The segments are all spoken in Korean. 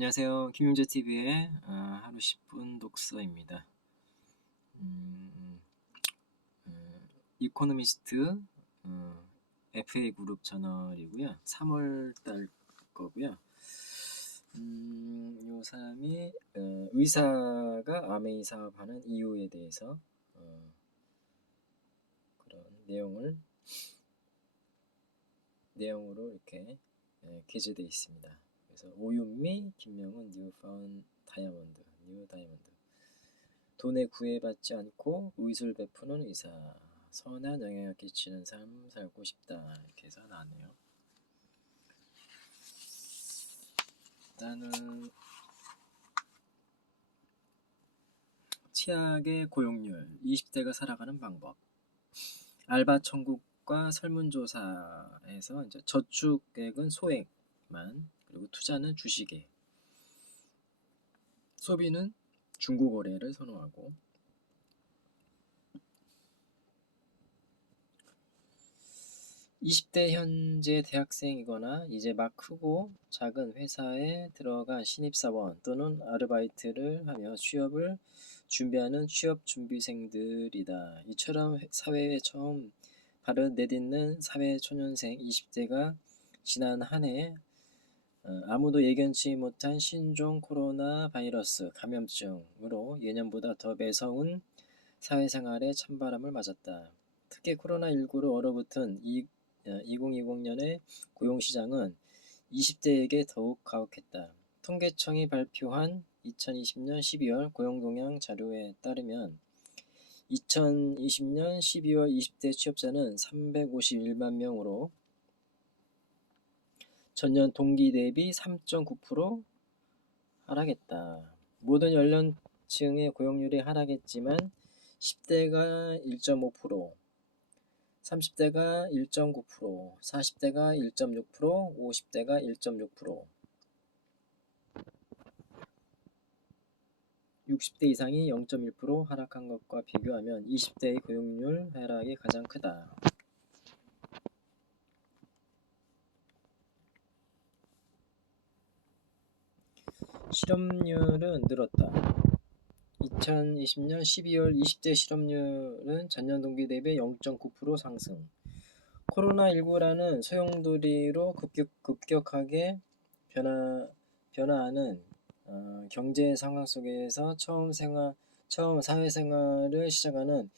안녕하세요. 김윤재TV의 하루 10분 독서입니다. 이코노미스트 FA그룹 저널이고요. 3월달 거고요. 이 사람이 의사가 아메이 사업하는 이유에 대해서 그런 내용으로 이렇게 게재되어 있습니다. 그래서 오윤미, 김명훈, 뉴 다이아몬드. 돈에 구애받지 않고 의술 베푸는 의사. 선한 영향을 끼치는 삶 살고 싶다. 이렇게 해서 나왔네요. 일단은 치약의 고용률, 20대가 살아가는 방법, 알바 천국과 설문조사에서 이제 저축액은 소액만, 그리고 투자는 주식에, 소비는 중고거래를 선호하고, 20대 현재 대학생이거나 이제 막 크고 작은 회사에 들어간 신입사원 또는 아르바이트를 하며 취업을 준비하는 취업준비생들이다. 이처럼 사회에 처음 발을 내딛는 사회초년생 20대가 지난 한 해 아무도 예견치 못한 신종 코로나 바이러스 감염증으로 예년보다 더 매서운 사회생활에 찬바람을 맞았다. 특히 코로나19로 얼어붙은 2020년의 고용시장은 20대에게 더욱 가혹했다. 통계청이 발표한 2020년 12월 고용동향 자료에 따르면 2020년 12월 20대 취업자는 351만 명으로 전년 동기 대비 3.9% 하락했다. 모든 연령층의 고용률이 하락했지만 10대가 1.5%, 30대가 1.9%, 40대가 1.6%, 50대가 1.6%, 60대 이상이 0.1% 하락한 것과 비교하면 20대의 고용률 하락이 가장 크다. 실업률은 늘었다. 2020년 12월 20대 실업률은 전년 동기 대비 0.9% 상승. 코로나19라는 소용돌이로 급격하게 변화하는 경제 상황 속에서 처음 사회생활을 시작하는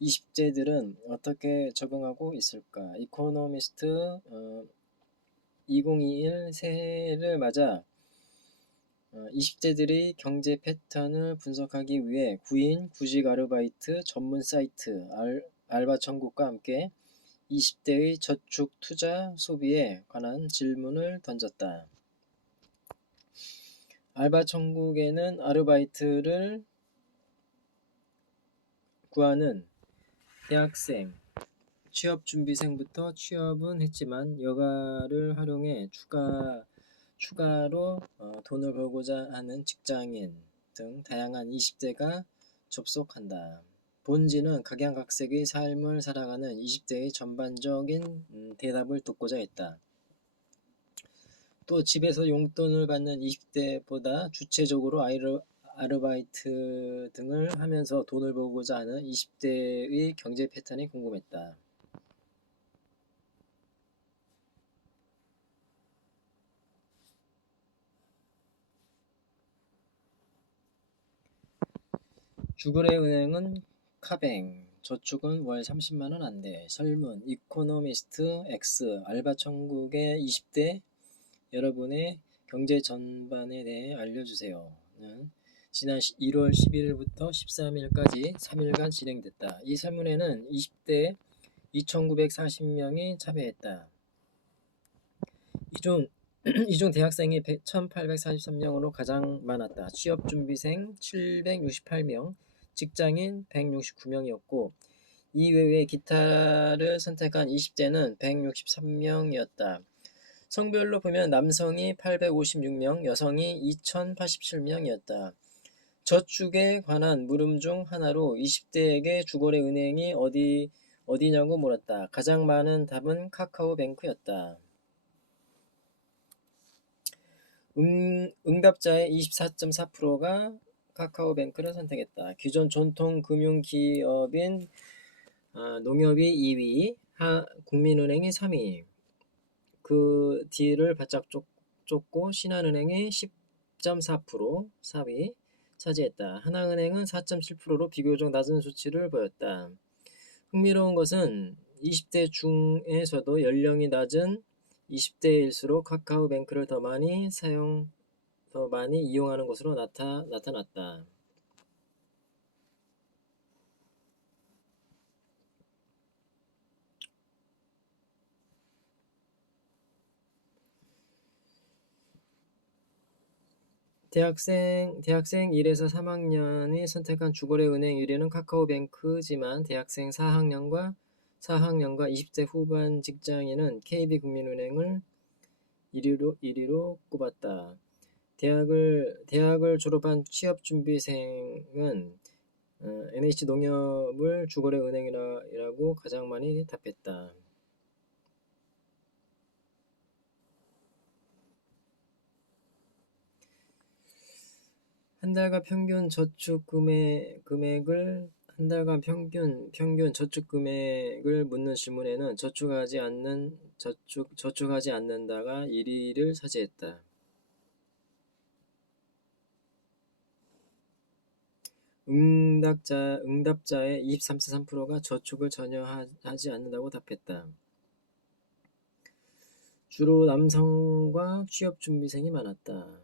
20대들은 어떻게 적응하고 있을까? 이코노미스트 2021 새해를 맞아 20대들의 경제 패턴을 분석하기 위해 구인, 구직 아르바이트 전문 사이트 알바 천국과 함께 20대의 저축, 투자, 소비에 관한 질문을 던졌다. 알바 천국에는 아르바이트를 구하는 대학생, 취업준비생부터 취업은 했지만 여가를 활용해 추가로 돈을 벌고자 하는 직장인 등 다양한 20대가 접속한다. 본지는 각양각색의 삶을 살아가는 20대의 전반적인 대답을 듣고자 했다. 또 집에서 용돈을 받는 20대보다 주체적으로 아르바이트 등을 하면서 돈을 벌고자 하는 20대의 경제 패턴이 궁금했다. 주거래 은행은 카뱅, 저축은 월 30만원 안대. 설문, 이코노미스트 X, 알바천국의 20대 여러분의 경제 전반에 대해 알려주세요. 는 지난 1월 11일부터 13일까지 3일간 진행됐다. 이 설문에는 20대 2,940명이 참여했다. 이중 대학생이 1,843명으로 가장 많았다. 취업준비생 768명, 직장인 169명이었고 이외에 기타를 선택한 20대는 163명이었다. 성별로 보면 남성이 856명, 여성이 2,087명이었다. 저축에 관한 물음 중 하나로 20대에게 주거래 은행이 어디냐고 물었다. 가장 많은 답은 카카오뱅크였다. 응답자의 24.4%가 카카오뱅크를 선택했다. 기존 전통 금융기업인 농협이 2위, 국민은행이 3위, 그 뒤를 바짝 쫓고 신한은행이 10.4%, 4위 차지했다. 하나은행은 4.7%로 비교적 낮은 수치를 보였다. 흥미로운 것은 20대 중에서도 연령이 낮은 20대일수록 카카오뱅크를 더 많이 이용하는 것으로 나타났다. 대학생 1에서 3학년이 선택한 주거래 은행 1위는 카카오뱅크지만 대학생 4학년과 20대 후반 직장인은 KB국민은행을 1위로 꼽았다. 대학을 졸업한 취업준비생은 NH농협을 주거래 은행이라고 가장 많이 답했다. 한 달간 평균 저축 금액을 묻는 질문에는 저축하지 않는다가 1위를 차지했다. 응답자의 23.3%가 저축을 전혀 하지 않는다고 답했다. 주로 남성과 취업준비생이 많았다.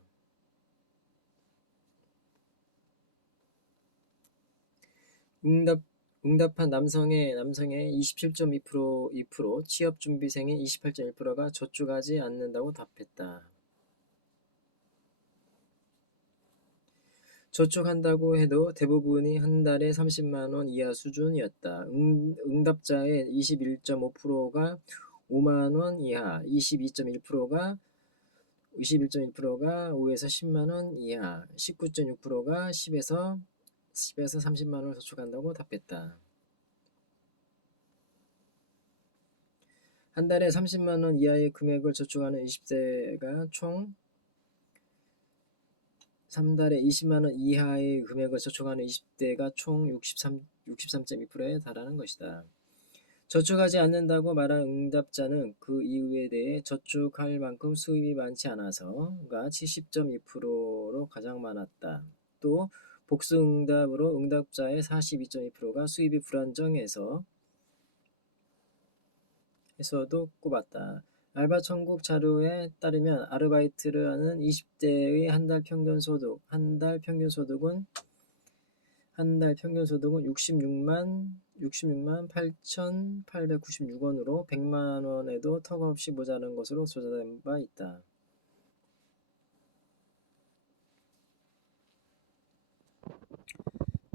응답한 남성의 27.2%, 취업준비생의 28.1%가 저축하지 않는다고 답했다. 저축한다고 해도 대부분이 한 달에 30만 원 이하 수준이었다. 응답자의 21.5%가 5만 원 이하, 22.1%가 5에서 10만 원 이하, 19.6%가 10에서 30만 원을 저축한다고 답했다. 한 달에 30만 원 이하의 금액을 저축하는 20대가 총 3달에 20만 원 이하의 금액을 저축하는 20대가 총 63.2%에 달하는 것이다. 저축하지 않는다고 말한 응답자는 그 이유에 대해 저축할 만큼 수입이 많지 않아서가 70.2%로 가장 많았다. 또 복수 응답으로 응답자의 42.2%가 수입이 불안정해서도 꼽았다. 알바천국 자료에 따르면 아르바이트를 하는 20대의 한 달 평균 소득은 66만 8,896원으로 100만 원에도 턱없이 모자란 것으로 조사된 바 있다.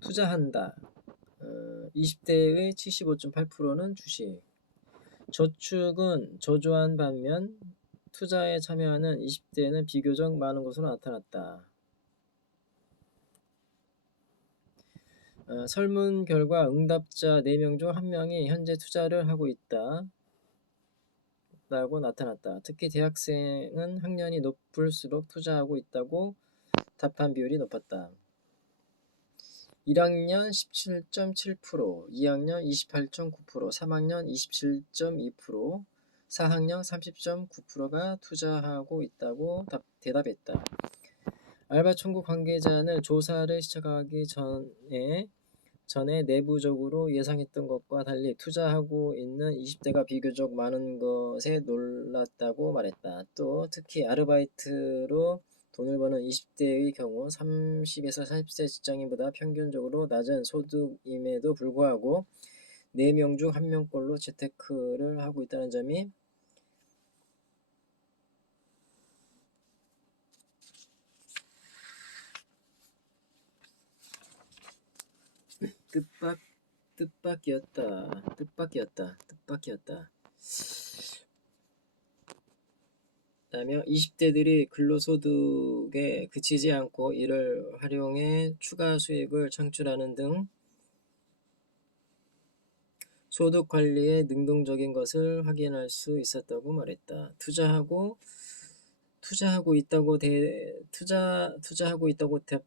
투자한다. 20대의 75.8%는 주식. 저축은 저조한 반면 투자에 참여하는 20대는 비교적 많은 것으로 나타났다. 설문 결과 응답자 4명 중 1명이 현재 투자를 하고 있다고 나타났다. 특히 대학생은 학년이 높을수록 투자하고 있다고 답한 비율이 높았다. 1학년 17.7%, 2학년 28.9%, 3학년 27.2%, 4학년 30.9%가 투자하고 있다고 대답했다. 알바천국 관계자는 조사를 시작하기 전에 내부적으로 예상했던 것과 달리 투자하고 있는 20대가 비교적 많은 것에 놀랐다고 말했다. 또 특히 아르바이트로 돈을 버는 20대의 경우 30에서 40세 직장인보다 평균적으로 낮은 소득임에도 불구하고 4명 중 1명꼴로 재테크를 하고 있다는 점이 뜻밖이었다. 라며 20대들이 근로소득에 그치지 않고 이를 활용해 추가 수익을 창출하는 등 소득 관리에 능동적인 것을 확인할 수 있었다고 말했다. 투자하고 투자하고 있다고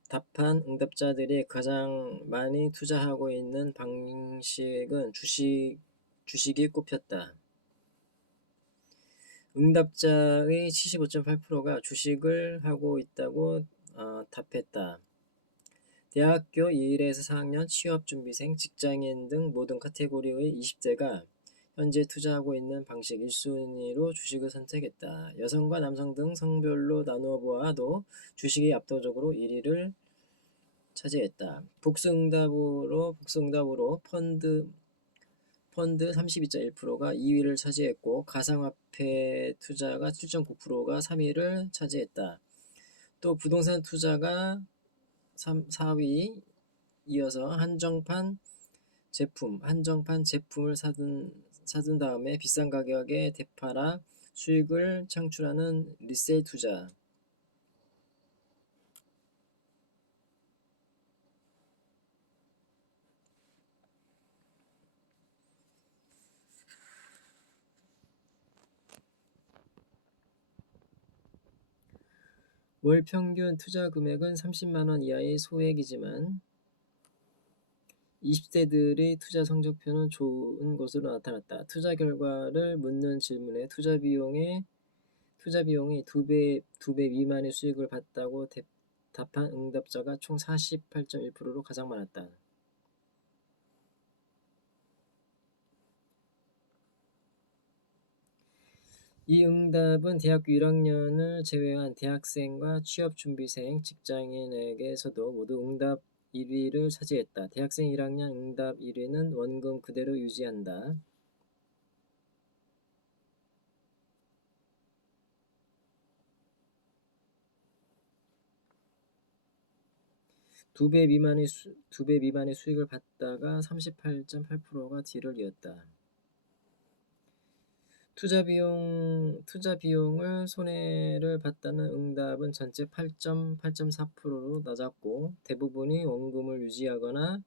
답한 응답자들이 가장 많이 투자하고 있는 방식은 주식이 꼽혔다. 응답자의 75.8%가 주식을 하고 있다고 답했다. 대학교 1에서 4학년, 취업준비생, 직장인 등 모든 카테고리의 20대가 현재 투자하고 있는 방식 1순위로 주식을 선택했다. 여성과 남성 등 성별로 나누어 보아도 주식이 압도적으로 1위를 차지했다. 복수응답으로 펀드 32.1%가 2위를 차지했고 가상화폐 투자가 7.9%가 3위를 차지했다. 또 부동산 투자가 4위 이어서 한정판 제품을 사둔 다음에 비싼 가격에 되팔아 수익을 창출하는 리세일 투자. 월 평균 투자 금액은 30만원 이하의 소액이지만 20대들의 투자 성적표는 좋은 것으로 나타났다. 투자 결과를 묻는 질문에 투자 비용이 2배 미만의 수익을 봤다고 답한 응답자가 총 48.1%로 가장 많았다. 이 응답은 대학교 1학년을 제외한 대학생과 취업준비생, 직장인에게서도 모두 응답 1위를 차지했다. 대학생 1학년 응답 1위는 원금 그대로 유지한다. 두 배 미만의 수익을 받다가 38.8%가 뒤를 이었다. 투자 비용을 손해를 봤다는 응답은 전체 8.4%로 낮았고 대부분이 원금을 유지하거나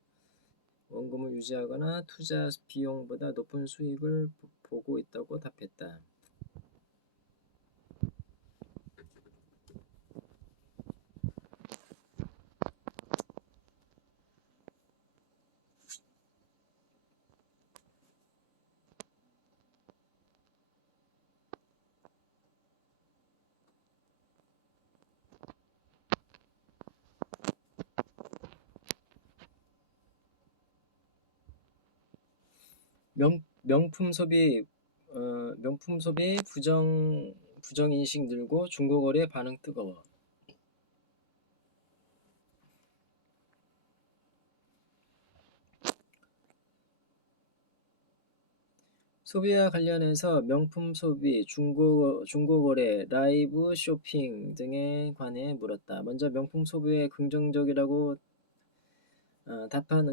투자 비용보다 높은 수익을 보고 있다고 답했다. 명품 소비 부정 인식 늘고 중고거래 반응 뜨거워. 소비와 관련해서 명품 소비, 중고거래, 라이브 쇼핑 등에 관해 물었다. 먼저 명품 소비에 긍정적이라고 답한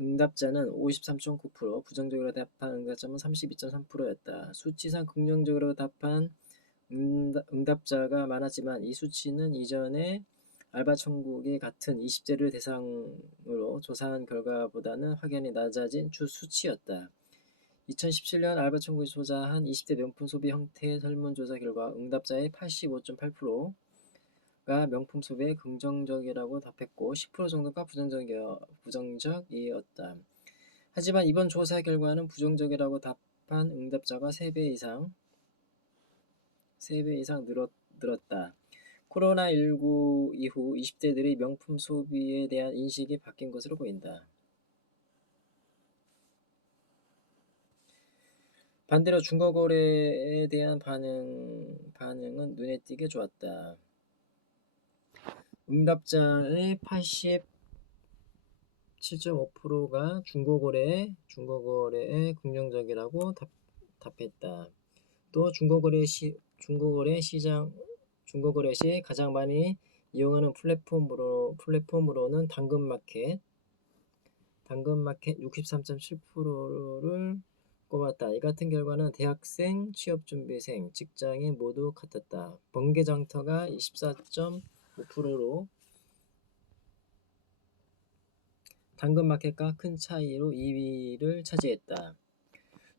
응답자는 53.9%, 부정적으로 답한 응답자는 32.3%였다. 수치상 긍정적으로 답한 응답자가 많았지만 이 수치는 이전에 알바천국이 같은 20대를 대상으로 조사한 결과보다는 확연히 낮아진 수치였다. 2017년 알바천국이 조사한 20대 명품 소비 형태 설문조사 결과 응답자의 85.8%가 명품 소비에 긍정적이라고 답했고 10% 정도가 부정적이었다. 하지만 이번 조사 결과는 부정적이라고 답한 응답자가 3배 이상 늘었다. 코로나19 이후 20대들의 명품 소비에 대한 인식이 바뀐 것으로 보인다. 반대로 중고거래에 대한 반응은 눈에 띄게 좋았다. 응답자의 87.5%가 중고거래에 긍정적이라고 답했다. 또 중고거래 시 가장 많이 이용하는 플랫폼으로는 당근마켓 63.7%를 꼽았다. 이 같은 결과는 대학생, 취업준비생, 직장인 모두 같았다. 번개장터가 24.5%로 당근마켓과 큰 차이로 2위를 차지했다.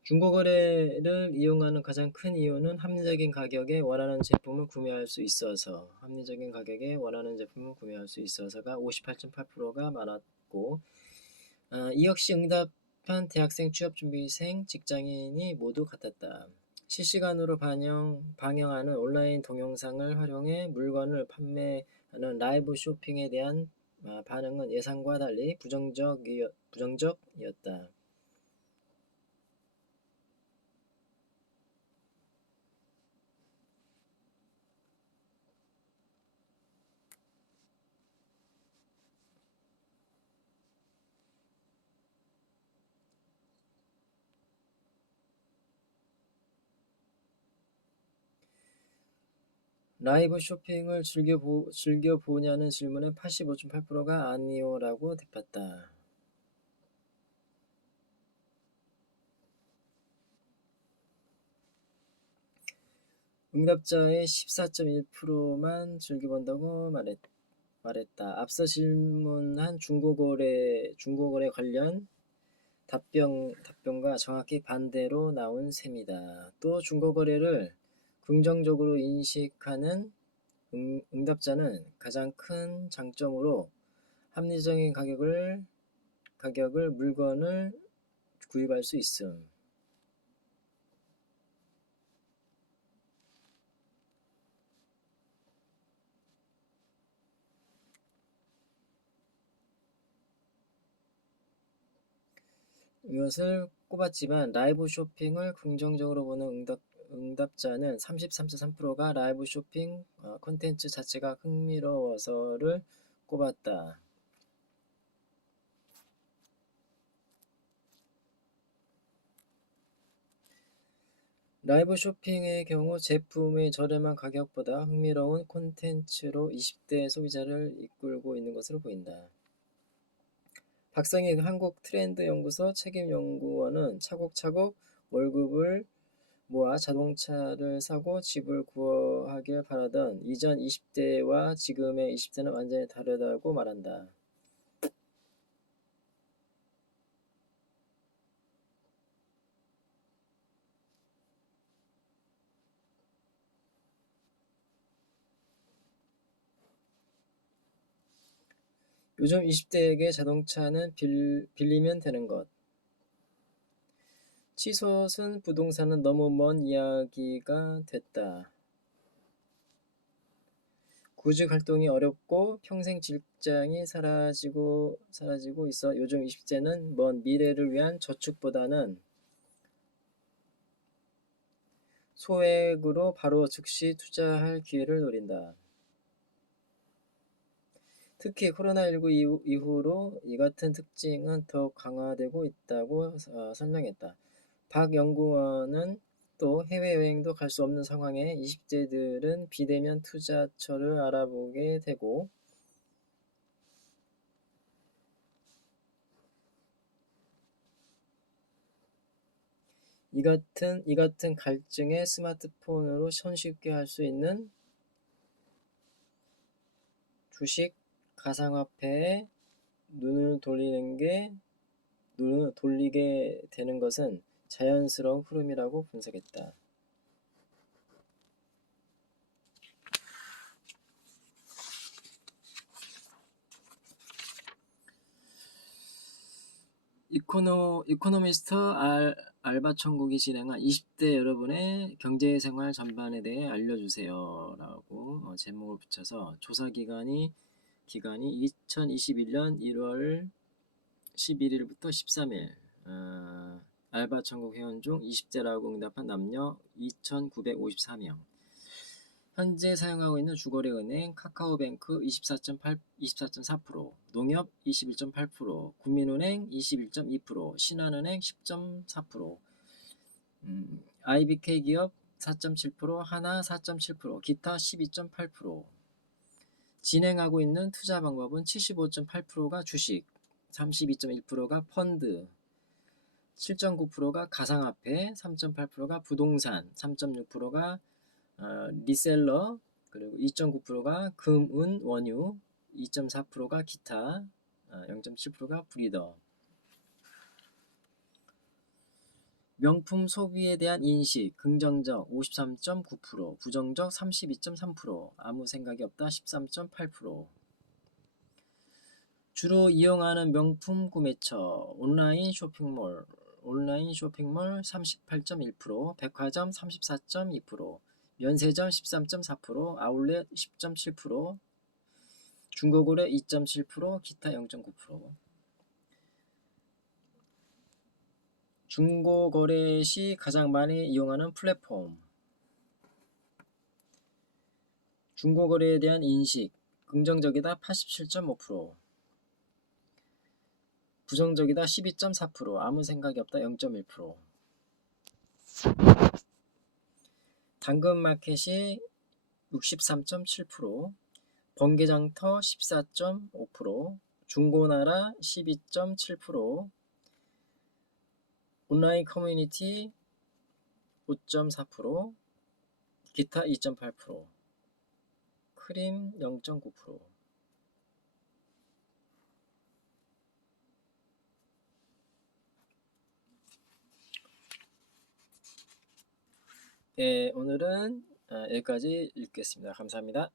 중고거래를 이용하는 가장 큰 이유는 합리적인 가격에 원하는 제품을 구매할 수 있어서, 합리적인 가격에 원하는 제품을 구매할 수 있어서가 58.8%가 많았고, 이 역시 응답한 대학생, 취업준비생, 직장인이 모두 같았다. 실시간으로 방영하는 온라인 동영상을 활용해 물건을 판매하는 라이브 쇼핑에 대한 반응은 예상과 달리 부정적이었다. 라이브 쇼핑을 즐겨보냐는 질문에 85.8%가 아니요라고 대답했다. 응답자의 14.1%만 즐겨본다고 말했다. 앞서 질문한 중고거래 관련 답변과 정확히 반대로 나온 셈이다. 또 중고거래를 긍정적으로 인식하는 응답자는 가장 큰 장점으로 합리적인 가격을 물건을 구입할 수 있음. 이것을 꼽았지만 라이브 쇼핑을 긍정적으로 보는 응답자는 33.3%가 라이브 쇼핑 콘텐츠 자체가 흥미로워서를 꼽았다. 라이브 쇼핑의 경우 제품의 저렴한 가격보다 흥미로운 콘텐츠로 20대 소비자를 이끌고 있는 것으로 보인다. 박성희 한국트렌드연구소 책임연구원은 차곡차곡 월급을 모아 자동차를 사고 집을 구하길 바라던 이전 20대와 지금의 20대는 완전히 다르다고 말한다. 요즘 20대에게 자동차는 빌리면 되는 것. 치솟은 부동산은 너무 먼 이야기가 됐다. 구직 활동이 어렵고 평생 직장이 사라지고 있어 요즘 20대는 먼 미래를 위한 저축보다는 소액으로 바로 즉시 투자할 기회를 노린다. 특히 코로나19 이후로 이 같은 특징은 더욱 강화되고 있다고 설명했다. 박 연구원은 또 해외여행도 갈 수 없는 상황에 20대들은 비대면 투자처를 알아보게 되고 이 같은 갈증에 스마트폰으로 손쉽게 할 수 있는 주식, 가상화폐에 눈을 돌리게 되는 것은 자연스러운 흐름이라고 분석했다. 이코노미스트 알바천국이 진행한 20대 여러분의 경제생활 전반에 대해 알려주세요 라고 제목을 붙여서 조사 기간이 2021년 1월 11일부터 13일 알바천국 회원 중 20대라고 응답한 남녀 2,954명. 현재 사용하고 있는 주거래은행 카카오뱅크 24.4%, 농협 21.8%, 국민은행 21.2%, 신한은행 10.4%, IBK기업 4.7%, 하나 4.7%, 기타 12.8%. 진행하고 있는 투자 방법은 75.8%가 주식, 32.1%가 펀드, 7.9%가 가상화폐, 3.8%가 부동산, 3.6%가 리셀러, 그리고 2.9%가 금, 은, 원유, 2.4%가 기타, 0.7%가 브리더. 명품 소비에 대한 인식 긍정적 53.9%, 부정적 32.3%, 아무 생각이 없다 13.8%. 주로 이용하는 명품 구매처 온라인 쇼핑몰 38.1%, 백화점 34.2%, 면세점 13.4%, 아울렛 10.7%, 중고거래 2.7%, 기타 0.9%. 중고거래 시 가장 많이 이용하는 플랫폼. 중고거래에 대한 인식 긍정적이다 87.5%, 부정적이다 12.4%, 아무 생각이 없다 0.1%. 당근마켓이 63.7%, 번개장터 14.5%, 중고나라 12.7%, 온라인 커뮤니티 5.4%, 기타 2.8%, 크림 0.9%. 네, 오늘은 여기까지 읽겠습니다. 감사합니다.